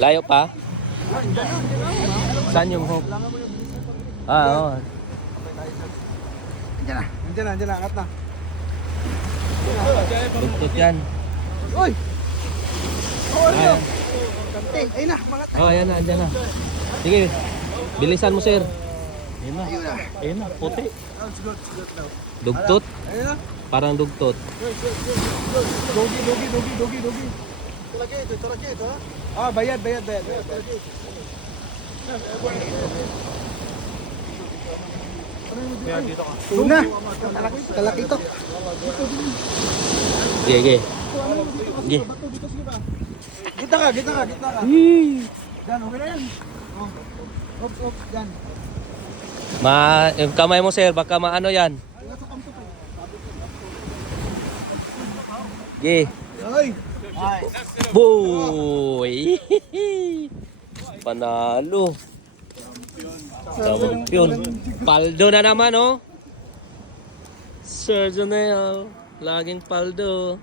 Layo pa? Saan yung hook? Oo. Andiyan na, angat na. Dugtot yan. Uy! Ayan. Ayun na, mga Oh, ayan na, andyan na. Sige, bilisan mo, sir. Ayun na. Ayun na, puti. Dugtot? ayun na. Parang dugtot. Dogi. Ito lagi ito, ha? Ah, bayad. Una. Kalaki ito. Sige. Sige. Kita ka. Yee. Yan, okay na yan. Op, yan. Yung kamay mo, sir, baka maano yan. Sige. Ay! Boy! Panalo. Champion. Paldo na naman, oh. Sergio na yan. Laging paldo.